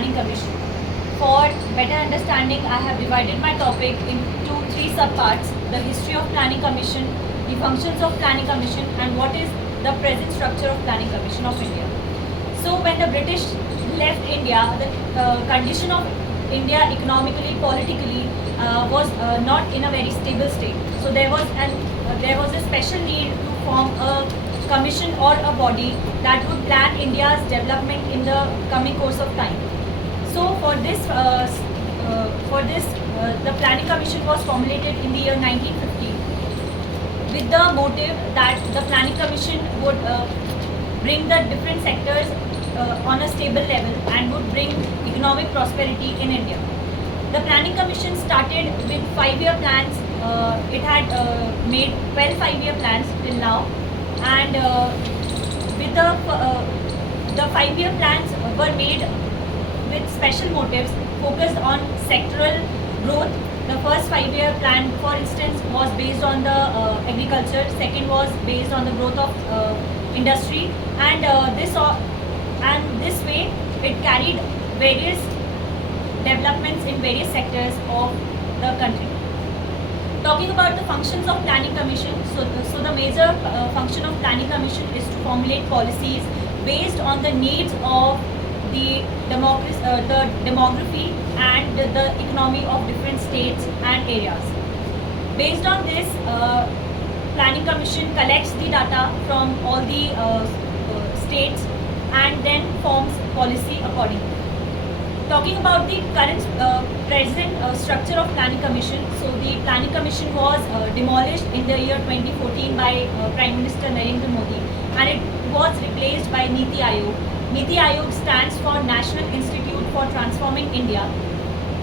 Planning Commission. For better understanding, I have divided my topic into three subparts: the history of Planning Commission, the functions of Planning Commission, and what is the present structure of Planning Commission of India. So when the British left India, the condition of India economically, politically was not in a very stable state. So there was a special need to form a commission or a body that would plan India's development in the coming course of time. So the Planning Commission was formulated in the year 1950 with the motive that the Planning Commission would bring the different sectors on a stable level and would bring economic prosperity in India. The Planning Commission started with 5-year plans. It had made 12 5-year plans till now, and with the 5-year plans were made with special motives focused on sectoral growth. The first 5-year plan, for instance, was based on the agriculture. Second was based on the growth of industry, and this way it carried various developments in various sectors of the country. Talking about the functions of Planning Commission, so the major function of Planning Commission is to formulate policies based on the needs of the demography and the economy of different states and areas. Based on this, Planning Commission collects the data from all the states and then forms policy accordingly. Talking about the present structure of Planning Commission, so the Planning Commission was demolished in the year 2014 by Prime Minister Narendra Modi, and it was replaced by Niti Aayog. Niti Aayog stands for National Institute for Transforming India.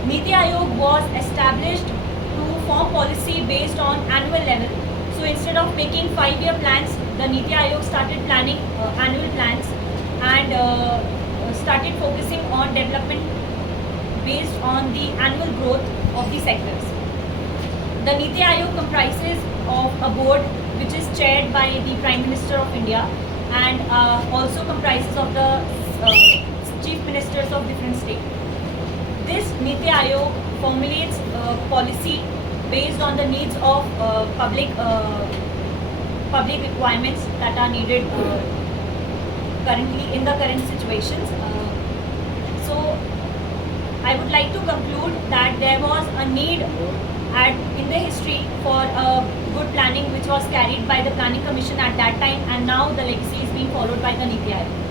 Niti Aayog was established to form policy based on annual level. So instead of making 5-year plans, the Niti Aayog started planning annual plans and started focusing on development based on the annual growth of the sectors. The Niti Aayog comprises of a board which is chaired by the Prime Minister of India, and also comprises of the chief ministers of different states. This Niti Aayog formulates policy based on the needs of public requirements that are needed currently in the current situations. So I would like to conclude that there was a need in the history for good planning which was carried by the Planning Commission at that time, and now the legacy is being followed by the Niti Aayog.